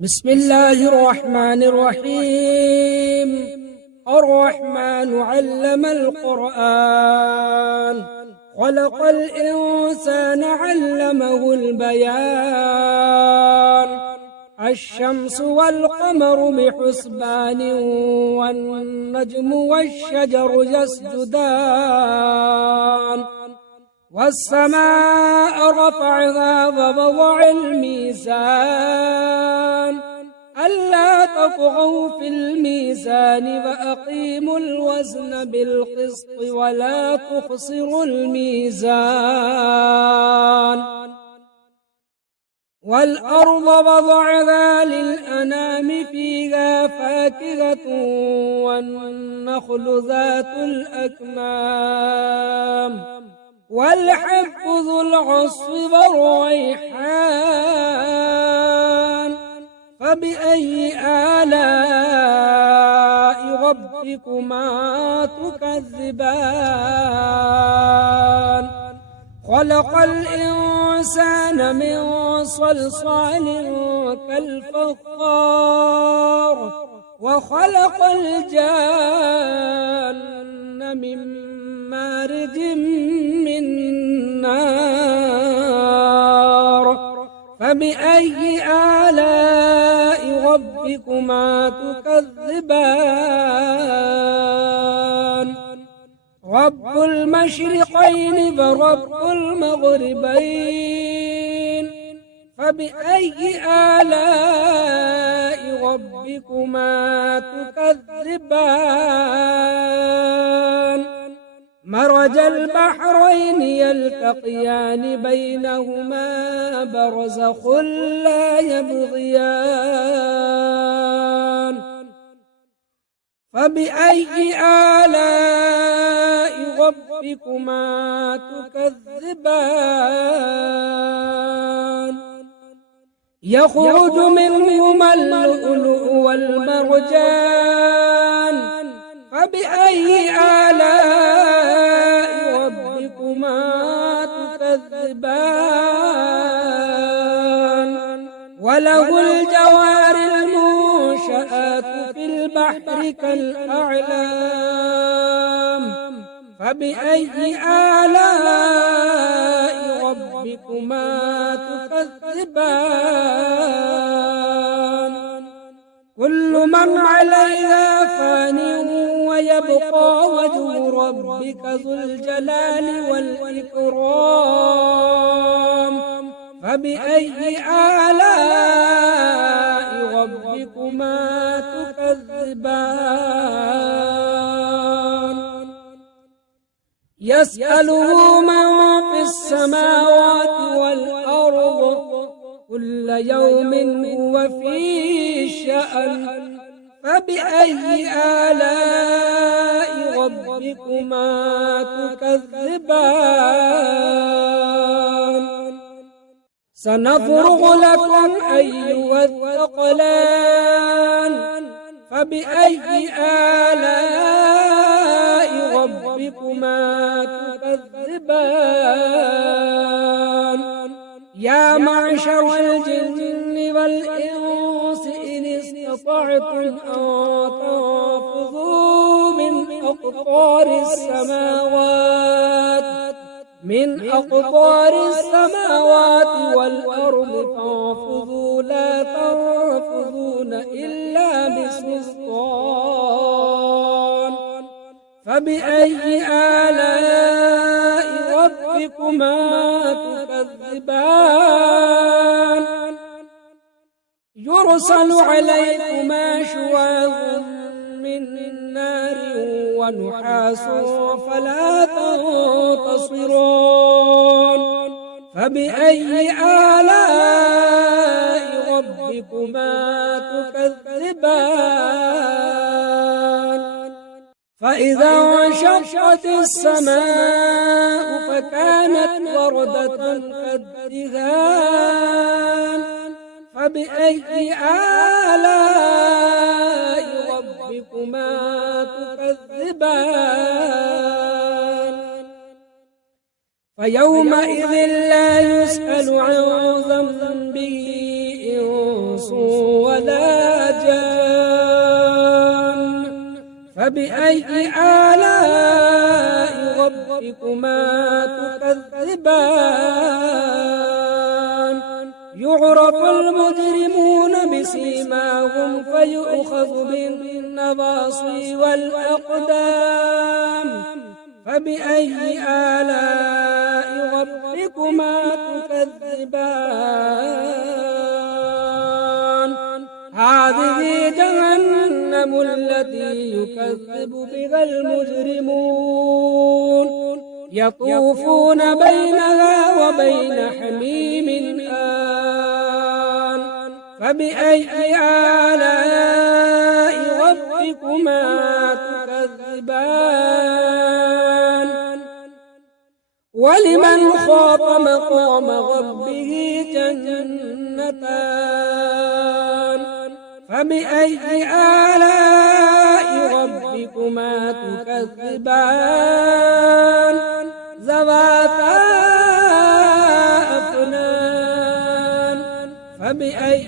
بسم الله الرحمن الرحيم. الرحمن علم القرآن، خلق الإنسان علمه البيان. الشمس والقمر بحسبان، والنجم والشجر يسجدان. والسماء رفعها ووضع الميزان، ألا تطغوا في الميزان وأقيموا الوزن بالقسط ولا تخسروا الميزان. والأرض وضعها للأنام، فيها فاكهة والنخل ذات الأكمام، والحب ذو العصف والريحان. فبأي آلاء ربكما تكذبان؟ خلق الإنسان من صلصال كالفخار، وخلق الجان من مارج من نار. فبأي آلاء ربكما تكذبان؟ رب المشرقين ورب المغربين، فبأي آلاء ربكما تكذبان؟ مرج البحرين يلتقيان، بينهما برزخ لا يبغيان. فبأي آلاء ربكما تكذبان؟ يخرج منهما اللؤلؤ والمرجان، فبأي آلاء ربكما تكذبان؟ وله الجوار المنشآت في البحر كالأعلام، فبأي آلاء ربكما تكذبان؟ كل من عليها فان، ويبقى وجه ربك ذو الجلال والإكرام. فبأي آلاء ربكما تكذبان؟ يسأله من في السماوات والأرض، كل يوم هو في شأن. فبأي آلاء ربكما تكذبان؟ سنفرغ لكم أيها الثقلان، فبأي آلاء ربكما تكذبان؟ يا معشر الجن والإنس إن استطعتم أن تنفذوا من أقطار السماوات والأرض، فانفذوا لا تنفذون إلا بسلطان. فبأي آلاء ربكما تكذبان؟ يرسل عليكما شواظ من نار ونحاس فلا تنتصران. فبأي آلاء ربكما تكذبان؟ فإذا انشقت السماء فكانت وردة كالدهان. فبأي آلاء ربكما تكذبان؟ فيومئذ لا يسأل عن ذنبه إنس ولا جان فبأي آلاء ربكما تكذبان يعرف المجرمون بسيماهم فيؤخذ بالنواصي والأقدام فبأي آلاء ربكما تكذبان هذه جهنم التي يكذب بها المجرمون يطوفون بينها وبين حميم آن فبأي آلاء ربكما تكذبان ولمن خاف مقام ربه جنتان فبأي آلاء ربكما تكذبان ذواتا أفنان فبأي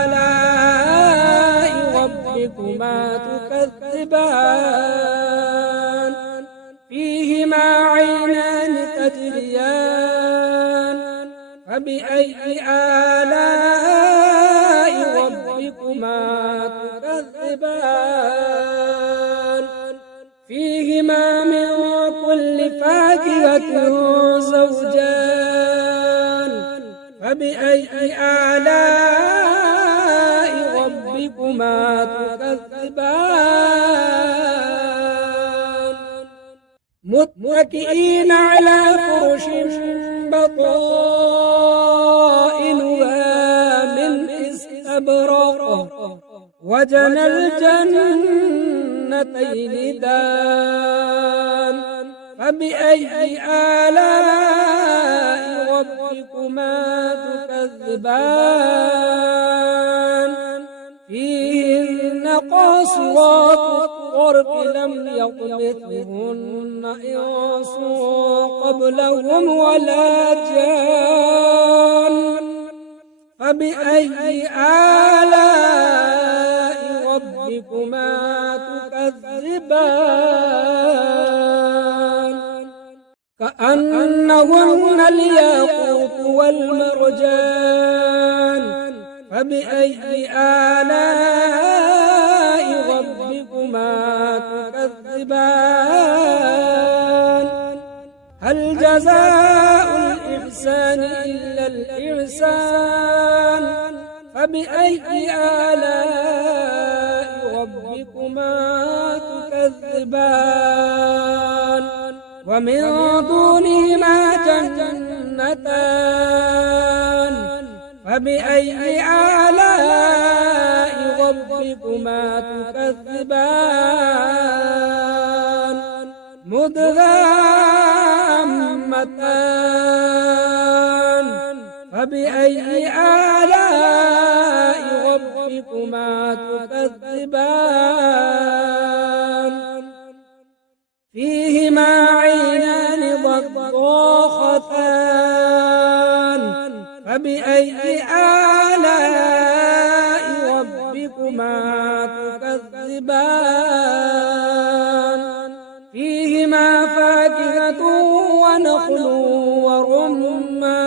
آلاء ربكما تكذبان فيهما عينان تجريان فبأي آلاء ربكما تكذبان فيهما من كل فاكهة زوجان فبأي آلاء ربكما تكذبان متكئين على فرش بطائنها من استبرق وجنى الجنتين دان فبأي آلاء ربكما تكذبان فيهن قاصرات الطرف لم يطمثهن إنس قبلهم ولا جان فبأي آلاء ربكما تكذبان كأنهن الياقوت والمرجان فبأي آلاء ربكما تكذبان هل جزاء الإحسان إلا الإحسان فبأي آلاء ربكما تكذبان ومن دونهما جنتان فبأي آلاء ربكما تكذبان مدغامتان فبأي آلاء ربكما تكذبان فيهما عينان ضاختان فبأي آلاء ربكما تكذبان فيهما فاكهة ونخل ورمان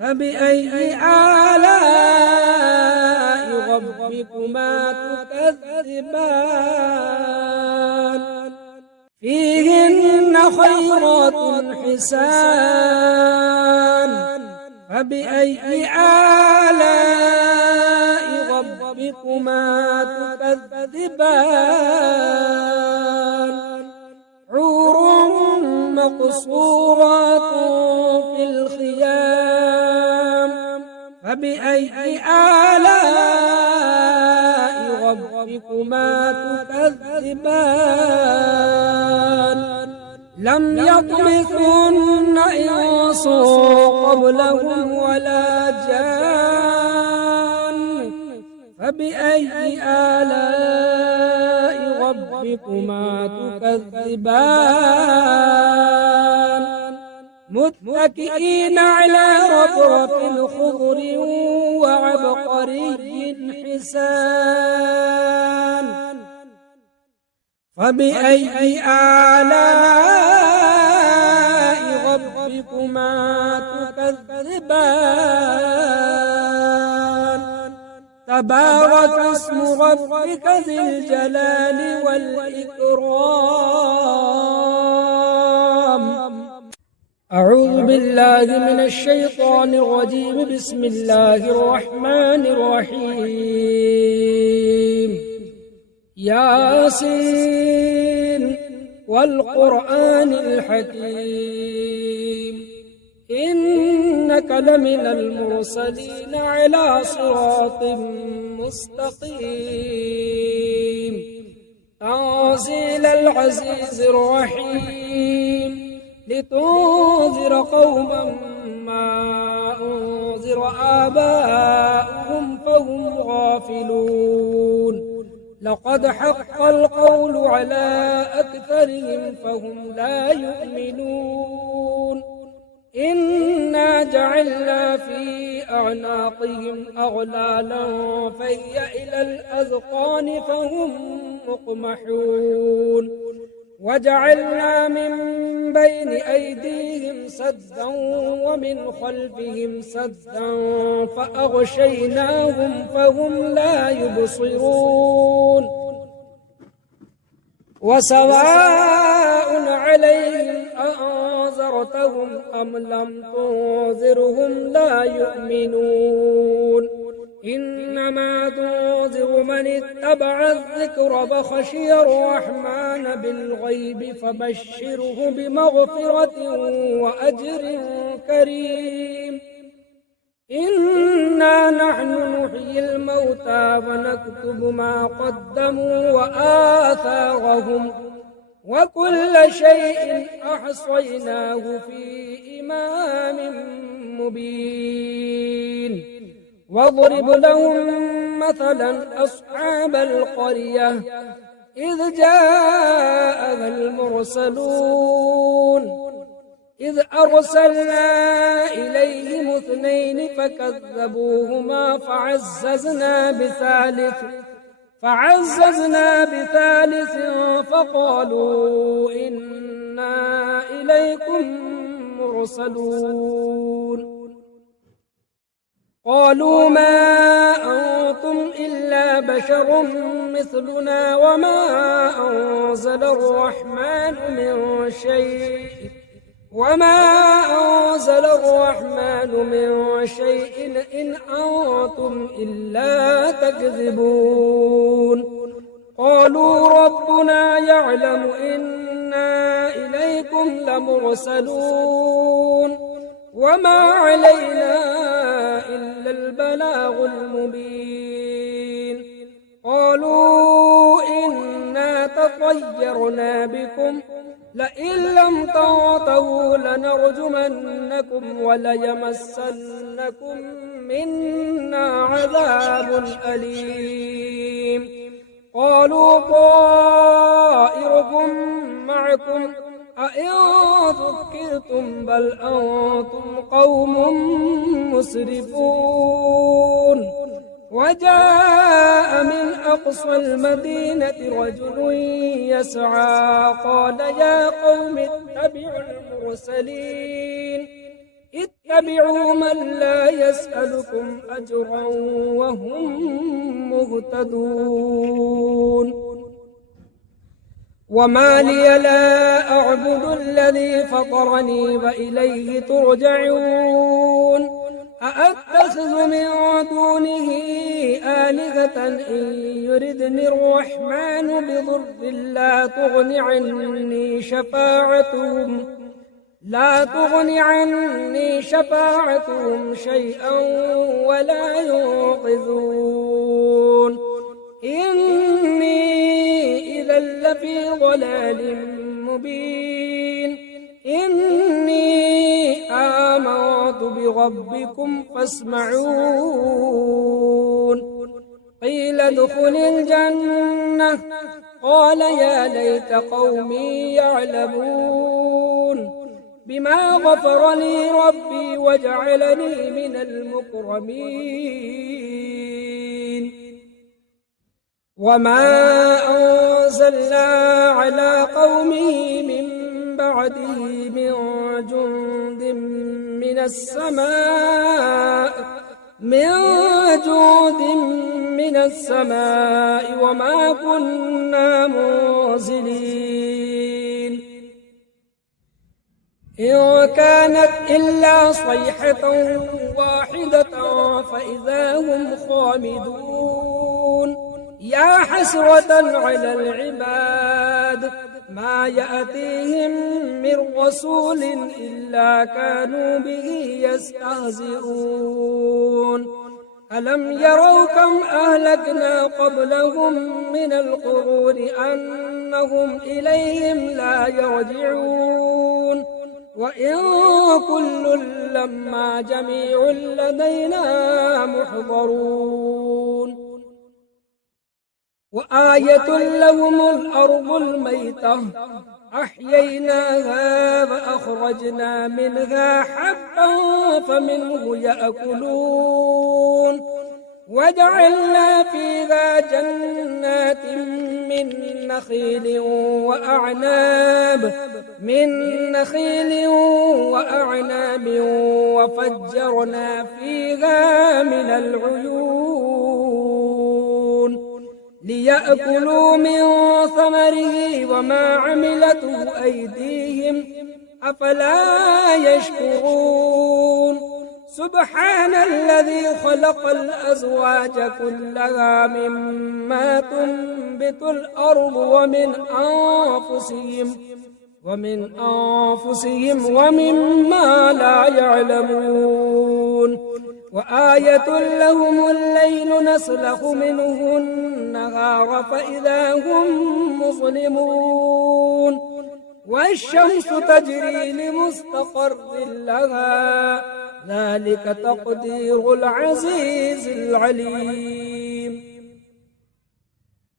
فبأي آلاء ربكما تكذبان فيهن خيرات حسان فبأي آلاء ربكما تكذبان حور مقصورات في الخيام فبأي آلاء ربكما تكذبان لم يطمثهن إنس قبلهم ولا جان فبأي آلاء ربكما تكذبان متكئين على رفرف خضر وعبقري حسان فبأي آلاء ربكما تكذبان تبارك اسم ربك ذي الجلال والإكرام أعوذ بالله من الشيطان الرجيم بسم الله الرحمن الرحيم ياسين والقرآن الحكيم إنك لمن المرسلين على صراط مستقيم تنزيل العزيز الرحيم لتنذر قوما ما أنذر آباؤهم فهم غافلون لقد حق القول على أكثرهم فهم لا يؤمنون إنا جعلنا في أعناقهم أغلالا فهي إلى الأذقان فهم مقمحون وجعلنا من بين أيديهم سدا ومن خلفهم سدا فأغشيناهم فهم لا يبصرون وسواء عليهم أأنذرتهم أم لم تنذرهم لا يؤمنون إنما تنذر من اتبع الذكر فخشي الرحمن بالغيب فبشره بمغفرة وأجر كريم إنا نحن نحيي الموتى ونكتب ما قدموا وآثارهم وكل شيء أحصيناه في إمام مبين واضرب لهم مثلا أصحاب القرية إذ جاءها المرسلون إذ أرسلنا إليهم اثنين فكذبوهما فعززنا بثالث فقالوا إنا إليكم مرسلون قالوا ما أنتم إلا بشر مثلنا وما أنزل الرحمن من شيء إن أنتم إلا تكذبون قالوا ربنا يعلم إنا إليكم لمرسلون وما علينا إلا البلاغ المبين قالوا إنا تطيرنا بكم لئن لم تنتهوا لنرجمنكم وليمسنكم منا عذاب أليم قالوا طائركم معكم أئن ذكرتم بل أنتم قوم مسرفون وجاء من أقصى المدينة رجل يسعى قال يا قوم اتبعوا المرسلين اتبعوا من لا يسألكم أجرا وهم مهتدون وما لي لا أعبد الذي فطرني وإليه ترجعون أأتخذ من دونه آلهة إن يردني الرحمن بضر لا تغن عني شفاعتهم شيئا ولا ينقذون إني إذا لفي ضلال مبين إني آمنت بربكم فاسمعون قيل ادخل الجنة قال يا ليت قومي يعلمون بما غفر لي ربي وجعلني من المكرمين وما أنزلنا على قومه من بعده من جند من السماء وما كنا منزلين إن كانت إلا صيحة واحدة فإذا هم خامدون يا حسرة على العباد ما يأتيهم من رسول إلا كانوا به يستهزئون ألم يروا كم أهلكنا قبلهم من القرون أنهم إليهم لا يرجعون وإن كل لما جميع لدينا محضرون وآية لهم الأرض الميتة أحييناها فأخرجنا منها حبا فمنه يأكلون وجعلنا فيها جنات من نخيل وأعناب وفجرنا فيها من العيون ليأكلوا من ثمره وما عملته أيديهم أفلا يشكرون سبحان الذي خلق الأزواج كلها مما تنبت الأرض ومن أنفسهم ومما لا يعلمون وآية لهم الليل نسلخ منه النهار فإذا هم مظلمون والشمس تجري لمستقر لها ذلك تقدير العزيز العليم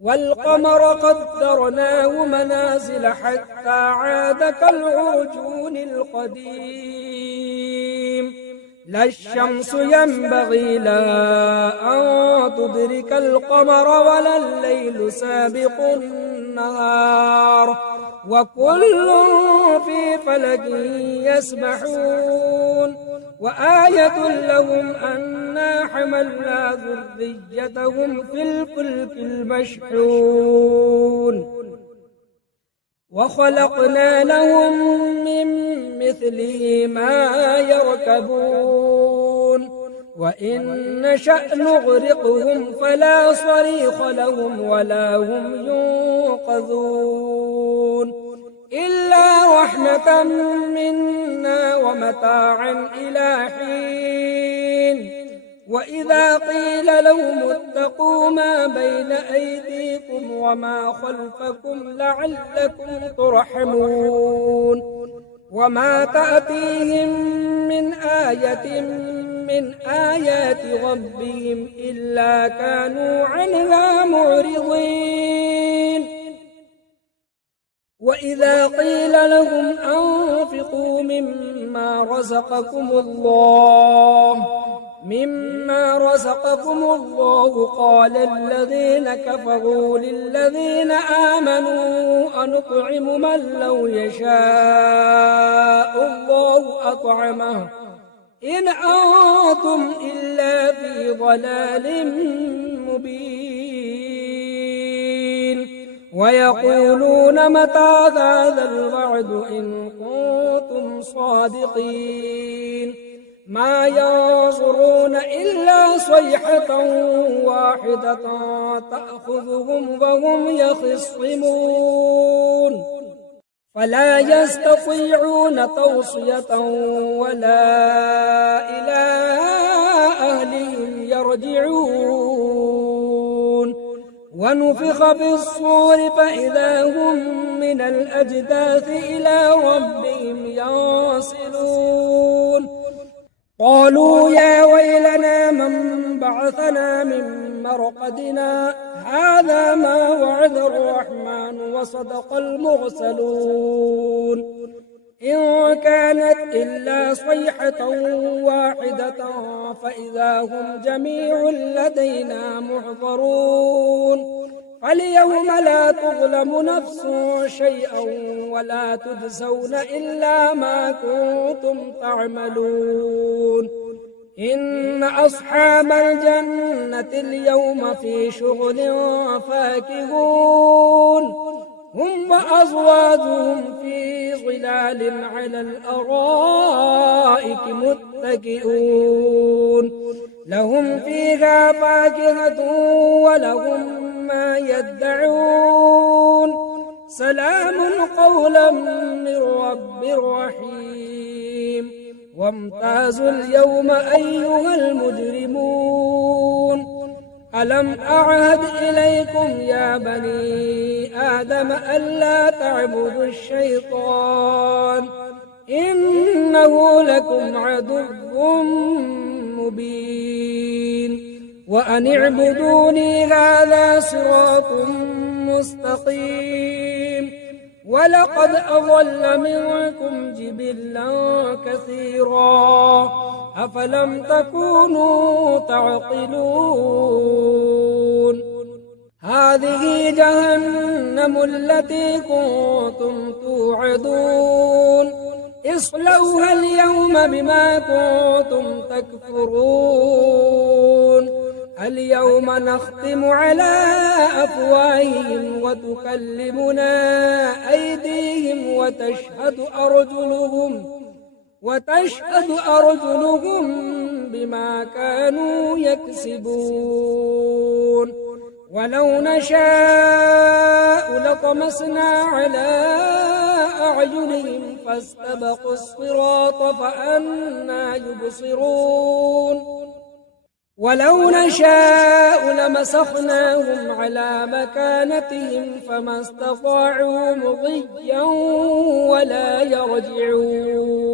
والقمر قدرناه منازل حتى عاد كالعرجون القديم لا الشمس ينبغي لها أن تدرك القمر ولا الليل سابق النهار وكل في فلك يسبحون وآية لهم أنا حملنا ذريتهم في الفلك المشحون وخلقنا لهم من مثله ما يركبون وإن نشأ نغرقهم فلا صريخ لهم ولا هم ينقذون إلا رحمة منا ومتاعا إلى حين وإذا قيل لهم اتقوا ما بين أيديكم وما خلفكم لعلكم ترحمون وما تأتيهم من آية من آيات ربهم إلا كانوا عنها معرضين وإذا قيل لهم أنفقوا مما رزقكم الله قال الذين كفروا للذين آمنوا أنطعم من لو يشاء الله أطعمه إن أنتم إلا في ضلال مبين ويقولون متى هذا الوعد إن كنتم صادقين ما ينظرون إلا صيحة واحدة تأخذهم وهم يخصمون فلا يستطيعون توصية ولا إلى أهلهم يرجعون ونفخ في الصور فإذا هم من الأجداث إلى ربهم ينسلون قالوا يا ويلنا من بعثنا من مرقدنا هذا ما وعد الرحمن وصدق المرسلون إن كانت إلا صيحة واحدة فإذا هم جميع لدينا محضرون فاليوم لا تظلم نفس شيئا ولا تجزون إلا ما كنتم تعملون إن أصحاب الجنة اليوم في شغل فاكهون هم وأزواجهم في ظلال على الأرائك متكئون لهم فيها فاكهة ولهم ما يدعون سلام قولا من رب رحيم وامتازوا اليوم أيها المجرمون ألم أعهد إليكم يا بني آدم ألا تعبدوا الشيطان إنه لكم عدو مبين وأن اعبدوني هذا صراط مستقيم ولقد أضل منكم جبلا كثيرا أفلم تكونوا تعقلون هذه جهنم التي كنتم توعدون اصلوها اليوم بما كنتم تكفرون اليوم نختم على أفواههم وتكلمنا أيديهم وتشهد أرجلهم بما كانوا يكسبون ولو نشاء لطمسنا على أعينهم فاستبقوا الصراط فأنى يبصرون ولو نشاء لمسخناهم على مكانتهم فما استطاعوا مضيا ولا يرجعون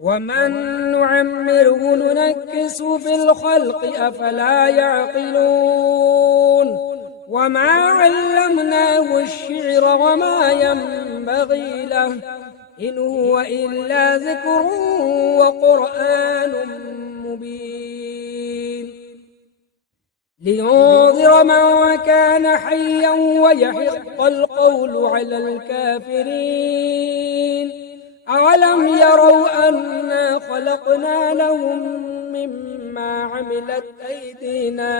ومن نعمره ننكس في الخلق أفلا يعقلون وما علمناه الشعر وما ينبغي له إن هو إلا ذكر وقرآن مبين لينذر من كان حيا ويحق القول على الكافرين أولم يروا أنا خلقنا لهم مما عملت أيدينا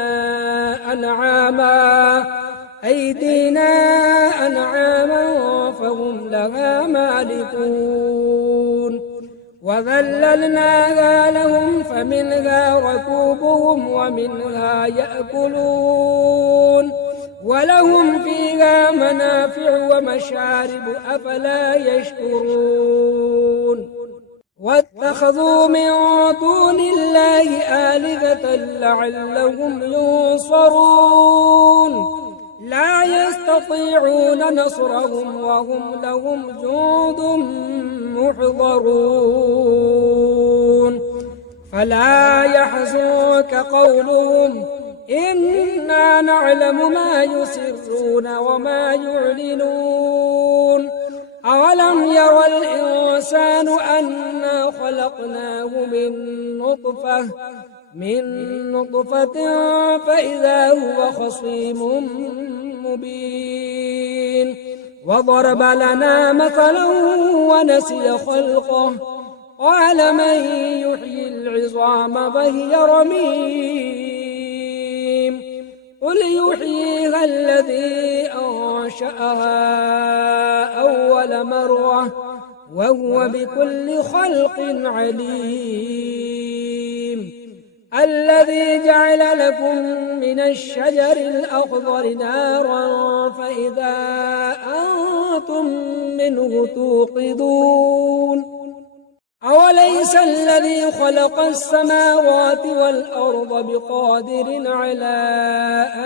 أنعاما فهم لها مالكون وذللناها لهم فمنها ركوبهم ومنها يأكلون ولهم فيها منافع ومشارب أفلا يشكرون واتخذوا من دون الله آلهة لعلهم ينصرون لا يستطيعون نصرهم وهم لهم جند محضرون فلا يحزنك قولهم إنا نعلم ما يسرون وما يعلنون أولم ير الإنسان أنا خلقناه من نطفة فإذا هو خصيم مبين وضرب لنا مثلا ونسي خلقه قال من يحيي العظام وهي رميم قل يحييها الذي أنشأها أول مرة وهو بكل خلق عليم الذي جعل لكم من الشجر الأخضر نارا فإذا أنتم منه توقدون أوليس الذي خلق السماوات والأرض بقادر على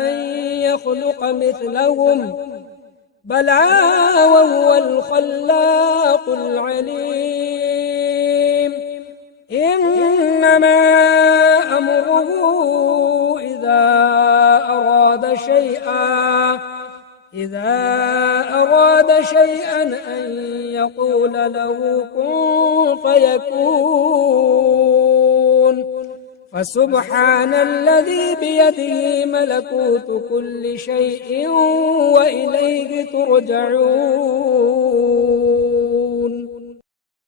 أن يخلق مثلهم بلى وهو الخلاق العليم إنما أمره إذا أراد شيئا إذا أراد شيئا أن يقول له كن فيكون فسبحان الذي بيده ملكوت كل شيء وإليه ترجعون